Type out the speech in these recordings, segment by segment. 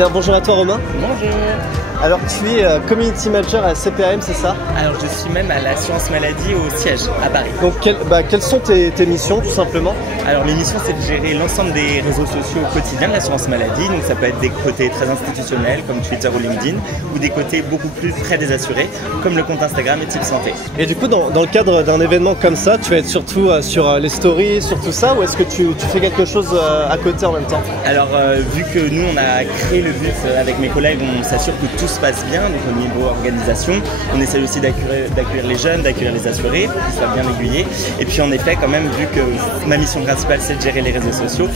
bien, bonjour à toi Romain. Bonjour. Alors tu es Community Manager à CPAM, c'est ça? Alors je suis même à l'assurance maladie au siège à Paris. Donc quelles sont tes missions tout simplement? Alors mes missions c'est de gérer l'ensemble des réseaux sociaux au quotidien de l'assurance maladie. Donc ça peut être des côtés très institutionnels comme Twitter ou LinkedIn ou des côtés beaucoup plus près des assurés comme le compte Instagram et Type Santé. Et du coup dans le cadre d'un événement comme ça, tu vas être surtout sur les stories, sur tout ça, ou est-ce que tu fais quelque chose à côté en même temps? Alors vu que nous on a créé le but avec mes collègues, on s'assure que tout se passe bien, donc au niveau organisation, on essaie aussi d'accueillir les jeunes, d'accueillir les assurés, pour qu'ils soient bien aiguillés. Et puis en effet, quand même, vu que ma mission principale c'est de gérer les réseaux sociaux,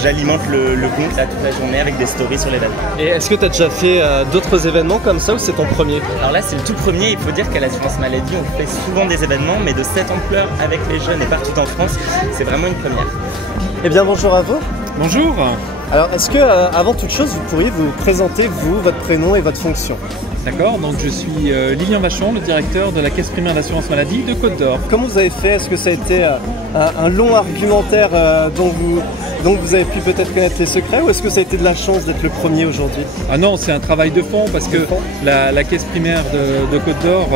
j'alimente le compte là, toute la journée avec des stories sur l'événement. Et est-ce que tu as déjà fait d'autres événements comme ça ou c'est ton premier? Alors là c'est le tout premier, il faut dire qu'à l'assurance maladie on fait souvent des événements, mais de cette ampleur avec les jeunes et partout en France, c'est vraiment une première. Eh bien bonjour à vous. Bonjour. Alors, est-ce que, avant toute chose, vous pourriez vous présenter, vous, votre prénom et votre fonction? D'accord, donc je suis Lilian Vachon, le directeur de la Caisse primaire d'assurance maladie de Côte d'Or. Comment vous avez fait? Est-ce que ça a été un long argumentaire dont vous avez pu peut-être connaître les secrets, ou est-ce que ça a été de la chance d'être le premier aujourd'hui? Ah non, c'est un travail de fond parce que la Caisse primaire de Côte d'Or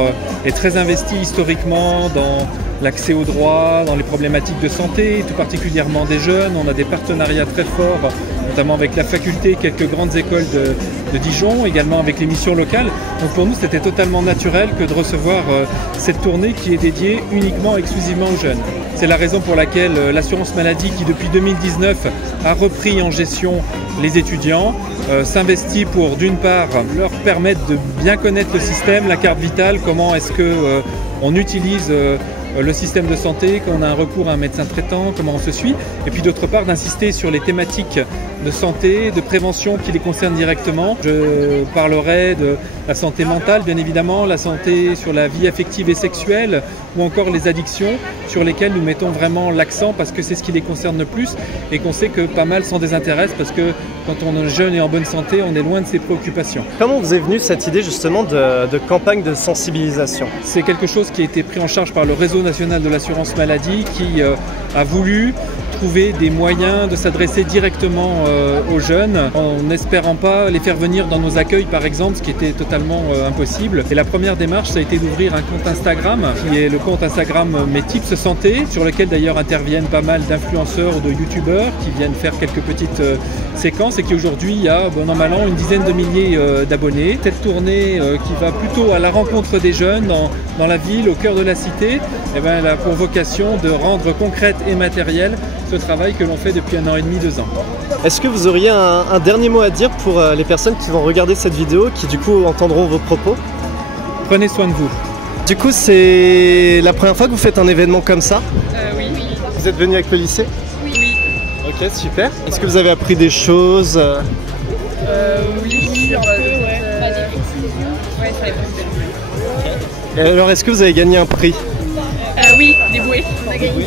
est très investie historiquement dans l'accès aux droits, dans les problématiques de santé, tout particulièrement des jeunes. On a des partenariats très forts, notamment avec la faculté, quelques grandes écoles de Dijon, également avec les missions locales. Donc pour nous, c'était totalement naturel que de recevoir cette tournée qui est dédiée uniquement, exclusivement aux jeunes. C'est la raison pour laquelle l'assurance maladie, qui depuis 2019 a repris en gestion les étudiants, s'investit pour d'une part leur permettre de bien connaître le système, la carte vitale, comment est-ce que on utilise le système de santé, qu'on a un recours à un médecin traitant, comment on se suit, et puis d'autre part d'insister sur les thématiques de santé, de prévention qui les concernent directement. Je parlerai de la santé mentale, bien évidemment, la santé sur la vie affective et sexuelle, ou encore les addictions, sur lesquelles nous mettons vraiment l'accent parce que c'est ce qui les concerne le plus et qu'on sait que pas mal s'en désintéressent parce que quand on est jeune et en bonne santé, on est loin de ses préoccupations. Comment vous est venue cette idée justement de campagne de sensibilisation? C'est quelque chose qui a été pris en charge par le réseau national de l'assurance maladie qui a voulu trouver des moyens de s'adresser directement aux jeunes en n'espérant pas les faire venir dans nos accueils par exemple, ce qui était totalement impossible. Et la première démarche, ça a été d'ouvrir un compte Instagram qui est le compte Instagram Mes Tips Santé, sur lequel d'ailleurs interviennent pas mal d'influenceurs ou de youtubeurs qui viennent faire quelques petites séquences et qui aujourd'hui a, bon an mal an, une dizaine de milliers d'abonnés. Cette tournée qui va plutôt à la rencontre des jeunes dans la ville, au cœur de la cité, eh bien, elle a pour vocation de rendre concrète et matérielle ce travail que l'on fait depuis 1 an et demi, 2 ans. Est-ce que vous auriez un dernier mot à dire pour les personnes qui vont regarder cette vidéo, qui du coup entendront vos propos? Prenez soin de vous. Du coup, c'est la première fois que vous faites un événement comme ça? Oui. Vous êtes venu avec le lycée? Oui. Ok, super. Est-ce que vous avez appris des choses? Oui, un peu, ouais. Ouais, ça va. Et alors, est-ce que vous avez gagné un prix? Oui, des bouées. On a gagné des bouées.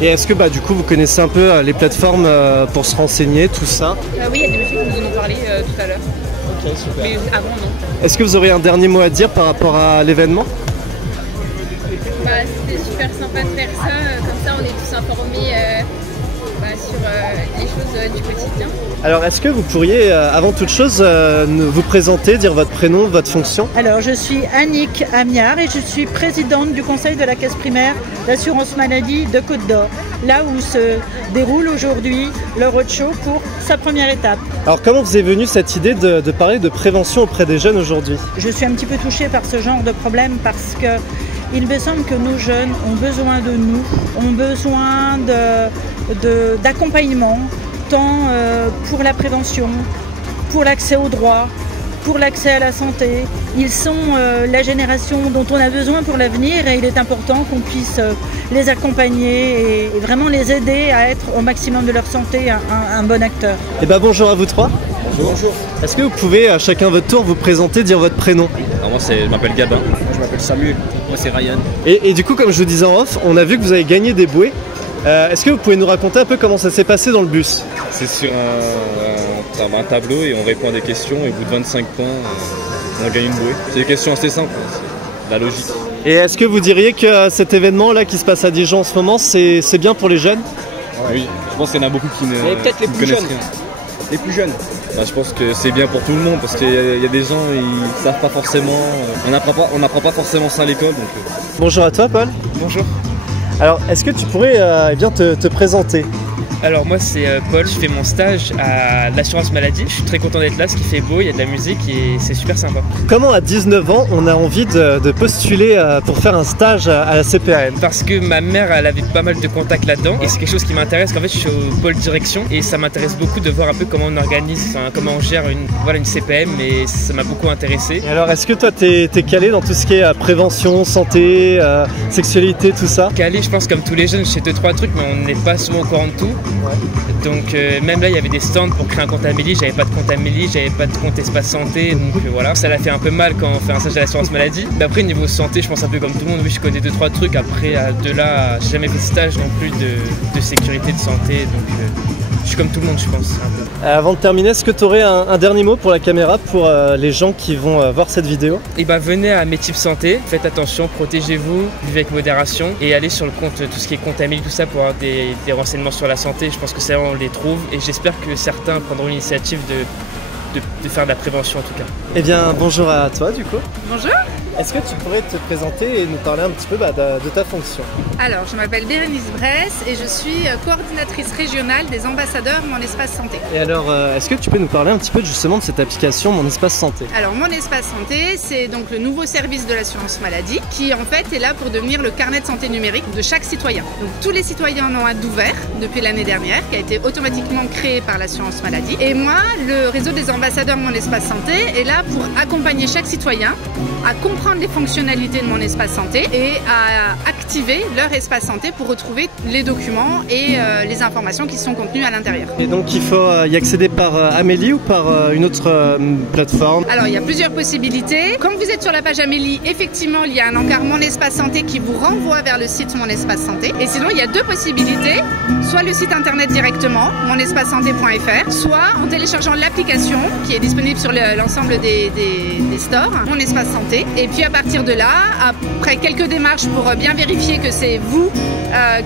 Et est-ce que du coup vous connaissez un peu les plateformes pour se renseigner, tout ça? Oui, il y a des messieurs qui nous en ont parlé tout à l'heure. Ok, super. Mais avant, non. Est-ce que vous aurez un dernier mot à dire par rapport à l'événement? C'était super sympa de faire ça, comme ça on est tous informés sur les choses du quotidien. Alors est-ce que vous pourriez, avant toute chose, vous présenter, dire votre prénom, votre fonction? Alors je suis Annick Amiard et je suis présidente du conseil de la Caisse primaire d'assurance maladie de Côte d'Or, là où se déroule aujourd'hui le roadshow pour sa première étape. Alors comment vous est venue cette idée de parler de prévention auprès des jeunes aujourd'hui? Je suis un petit peu touchée par ce genre de problème parce que il me semble que nos jeunes ont besoin de nous, ont besoin d'accompagnement, tant pour la prévention, pour l'accès aux droits, pour l'accès à la santé. Ils sont la génération dont on a besoin pour l'avenir et il est important qu'on puisse les accompagner et vraiment les aider à être au maximum de leur santé un bon acteur. Eh bien bonjour à vous trois. Bonjour. Est-ce que vous pouvez à chacun votre tour vous présenter, dire votre prénom? Alors moi je m'appelle Gabin. Moi je m'appelle Samuel. Moi c'est Ryan. Et du coup comme je vous disais en off, on a vu que vous avez gagné des bouées. Est-ce que vous pouvez nous raconter un peu comment ça s'est passé dans le bus? C'est sur un tableau et on répond à des questions et au bout de 25 points on gagne une bouée. C'est des questions assez simples, c'est la logique. Et est-ce que vous diriez que cet événement là qui se passe à Dijon en ce moment, c'est bien pour les jeunes? Oui, je pense qu'il y en a beaucoup qui ne peut-être les plus connaissent jeunes. rien. Les plus jeunes. je pense que c'est bien pour tout le monde parce qu'il y a des gens, ils savent pas forcément, on n'apprend pas forcément ça à l'école. Bonjour à toi, Paul. Bonjour. Alors, est-ce que tu pourrais bien te présenter? Alors moi c'est Paul, je fais mon stage à l'assurance maladie. Je suis très content d'être là, ce qui fait beau, il y a de la musique et c'est super sympa. Comment à 19 ans on a envie de postuler pour faire un stage à la CPAM? Parce que ma mère elle avait pas mal de contacts là-dedans et c'est quelque chose qui m'intéresse. En fait je suis au pôle direction et ça m'intéresse beaucoup de voir un peu comment on organise, comment on gère une CPM et ça m'a beaucoup intéressé. Et alors est-ce que toi t'es calé dans tout ce qui est prévention, santé, sexualité, tout ça? Calé, je pense comme tous les jeunes, je sais 2-3 trucs mais on n'est pas souvent au courant de tout. Ouais. Donc même là il y avait des stands pour créer un compte Amélie, j'avais pas de compte Amélie, j'avais pas de compte Espace Santé, donc voilà, ça l'a fait un peu mal quand on fait un stage à l'assurance maladie. Mais après niveau santé je pense un peu comme tout le monde, oui je connais 2-3 trucs, après de là j'ai jamais fait de stage non plus de sécurité, de santé, donc je suis comme tout le monde je pense. Avant de terminer, est-ce que tu aurais un dernier mot pour la caméra, pour les gens qui vont voir cette vidéo? Et bah venez à Mes Types Santé, faites attention, protégez-vous, vivez avec modération et allez sur le compte, tout ce qui est compte Amélie, tout ça pour avoir des renseignements sur la santé. Je pense que c'est là où on les trouve et j'espère que certains prendront l'initiative de faire de la prévention en tout cas. Eh bien bonjour à toi du coup. Bonjour. Est-ce que tu pourrais te présenter et nous parler un petit peu de ta fonction? Alors, je m'appelle Bérénice Bresse et je suis coordinatrice régionale des ambassadeurs Mon Espace Santé. Et alors, est-ce que tu peux nous parler un petit peu justement de cette application Mon Espace Santé? Alors, Mon Espace Santé, c'est donc le nouveau service de l'assurance maladie qui en fait est là pour devenir le carnet de santé numérique de chaque citoyen. Donc, tous les citoyens en ont un ouvert depuis l'année dernière qui a été automatiquement créé par l'assurance maladie. Et moi, le réseau des ambassadeurs Mon Espace Santé est là pour accompagner chaque citoyen à comprendre les fonctionnalités de Mon Espace Santé et à activer leur espace santé pour retrouver les documents et les informations qui sont contenues à l'intérieur. Et donc il faut y accéder par Amélie ou par une autre plateforme? Alors il y a plusieurs possibilités. Quand vous êtes sur la page Amélie, effectivement il y a un encart Mon Espace Santé qui vous renvoie vers le site Mon Espace Santé. Et sinon il y a deux possibilités, soit le site internet directement, monespacesanté.fr, soit en téléchargeant l'application qui est disponible sur l'ensemble des stores, Mon Espace Santé. Et puis à partir de là, après quelques démarches pour bien vérifier que c'est vous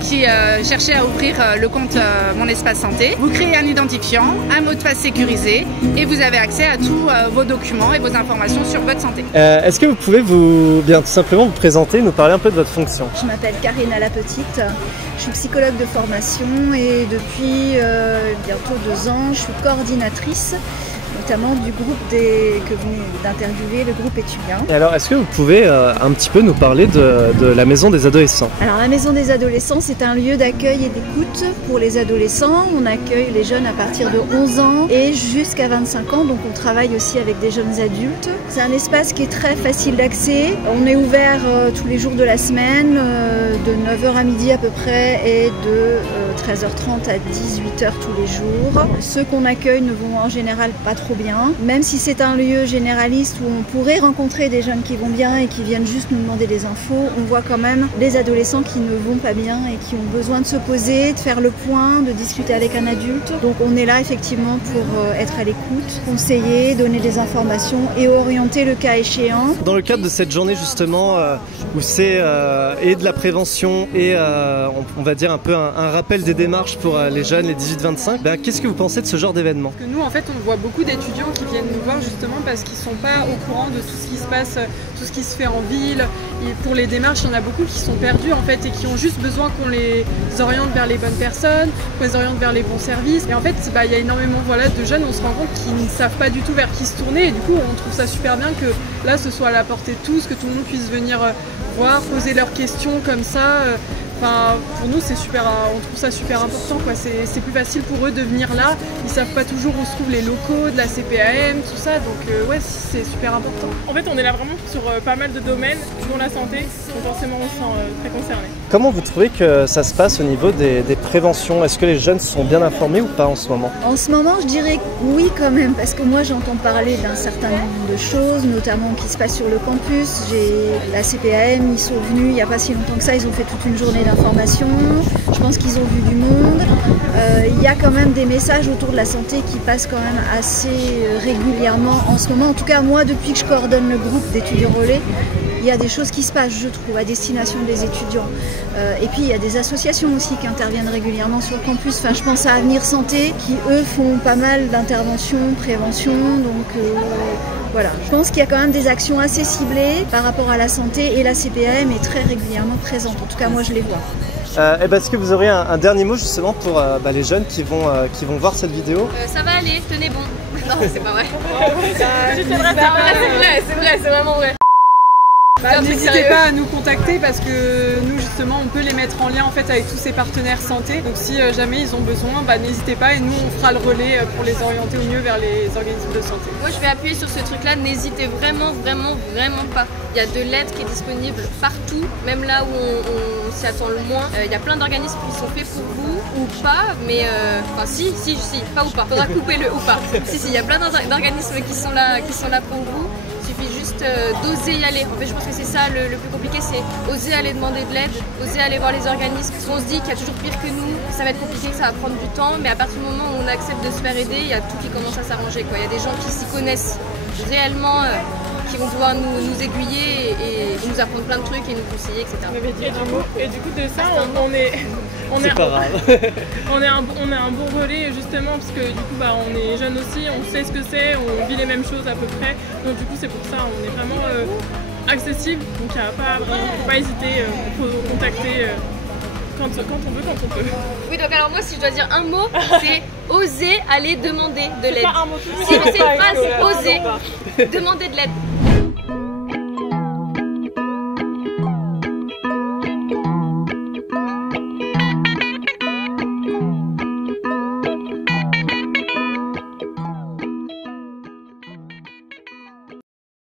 qui cherchez à ouvrir le compte Mon Espace Santé, vous créez un identifiant, un mot de passe sécurisé et vous avez accès à tous vos documents et vos informations sur votre santé. Est-ce que vous pouvez tout simplement vous présenter, nous parler un peu de votre fonction? Je m'appelle Karina Lapetite, je suis psychologue de formation et depuis bientôt 2 ans, je suis coordinatrice notamment du groupe que vous venez d'interviewer, le groupe étudiant. Et alors, est-ce que vous pouvez un petit peu nous parler de la Maison des Adolescents? Alors, la Maison des Adolescents, c'est un lieu d'accueil et d'écoute pour les adolescents. On accueille les jeunes à partir de 11 ans et jusqu'à 25 ans, donc on travaille aussi avec des jeunes adultes. C'est un espace qui est très facile d'accès. On est ouvert tous les jours de la semaine, de 9h à midi à peu près et de 13h30 à 18h tous les jours. Ceux qu'on accueille ne vont en général pas trop bien, même si c'est un lieu généraliste où on pourrait rencontrer des jeunes qui vont bien et qui viennent juste nous demander des infos, on voit quand même des adolescents qui ne vont pas bien et qui ont besoin de se poser, de faire le point, de discuter avec un adulte. Donc on est là effectivement pour être à l'écoute, conseiller, donner des informations et orienter le cas échéant. Dans le cadre de cette journée justement où c'est et de la prévention et on va dire un peu un rappel des démarches pour les jeunes, les 18-25, ben, qu'est-ce que vous pensez de ce genre d'événement? Nous en fait on voit beaucoup d'étudiants qui viennent nous voir justement parce qu'ils ne sont pas au courant de tout ce qui se passe, tout ce qui se fait en ville. Et pour les démarches, il y en a beaucoup qui sont perdus en fait et qui ont juste besoin qu'on les oriente vers les bonnes personnes, qu'on les oriente vers les bons services. Et en fait, il y a énormément de jeunes, on se rend compte qu'ils ne savent pas du tout vers qui se tourner. Et du coup, on trouve ça super bien que là, ce soit à la portée de tous, que tout le monde puisse venir voir, poser leurs questions comme ça. Enfin, pour nous, c'est super, on trouve ça super important, quoi. C'est plus facile pour eux de venir là. Ils savent pas toujours où se trouvent les locaux de la CPAM, tout ça. Donc ouais, c'est super important. En fait, on est là vraiment sur pas mal de domaines, dont la santé. Donc forcément, on se sent très concerné. Comment vous trouvez que ça se passe au niveau des préventions? Est-ce que les jeunes sont bien informés ou pas en ce moment? En ce moment, je dirais oui quand même, parce que moi, j'entends parler d'un certain nombre de choses, notamment qui se passent sur le campus. J'ai la CPAM, ils sont venus il n'y a pas si longtemps que ça, ils ont fait toute une journée d'information. Je pense qu'ils ont vu du monde. Il y a quand même des messages autour de la santé qui passent quand même assez régulièrement en ce moment. En tout cas, moi, depuis que je coordonne le groupe d'étudiants relais, il y a des choses qui se passent, je trouve, à destination des étudiants. Et puis il y a des associations aussi qui interviennent régulièrement sur le campus. Enfin, je pense à Avenir Santé qui eux font pas mal d'interventions, prévention. Donc voilà, je pense qu'il y a quand même des actions assez ciblées par rapport à la santé et la CPAM est très régulièrement présente. En tout cas, moi je les vois. Est-ce que vous auriez un dernier mot justement pour les jeunes qui vont voir cette vidéo? Ça va aller, tenez bon. Non, c'est pas vrai. C'est vrai, c'est vraiment vrai. N'hésitez pas à nous contacter parce que nous justement on peut les mettre en lien en fait avec tous ces partenaires santé. Donc si jamais ils ont besoin, n'hésitez pas et nous on fera le relais pour les orienter au mieux vers les organismes de santé. Moi je vais appuyer sur ce truc là, n'hésitez vraiment pas. Il y a de l'aide qui est disponible partout, même là où on s'y attend le moins. Il y a plein d'organismes qui sont faits pour vous ou pas, mais enfin si, pas ou pas. Faudra couper le ou pas. Si, il y a plein d'organismes qui sont là pour vous. Il suffit juste d'oser y aller. En fait, je pense que c'est ça le plus compliqué, c'est oser aller demander de l'aide, oser aller voir les organismes. Parce qu'on se dit qu'il y a toujours pire que nous, que ça va être compliqué, que ça va prendre du temps, mais à partir du moment où on accepte de se faire aider, il y a tout qui commence à s'arranger. Il y a des gens qui s'y connaissent réellement, qui vont pouvoir nous aiguiller et nous apprendre plein de trucs et nous conseiller, etc. Et du coup de ça, on est un bon relais justement parce que du coup on est jeunes aussi, on sait ce que c'est, on vit les mêmes choses à peu près. Donc du coup c'est pour ça, on est vraiment accessible. Donc il faut pas hésiter, il faut contacter quand on veut, quand on peut. Oui, donc alors moi si je dois dire un mot, c'est oser aller demander de l'aide. C'est pas un mot tout de Si, mais c'est une phrase, oser demander de l'aide.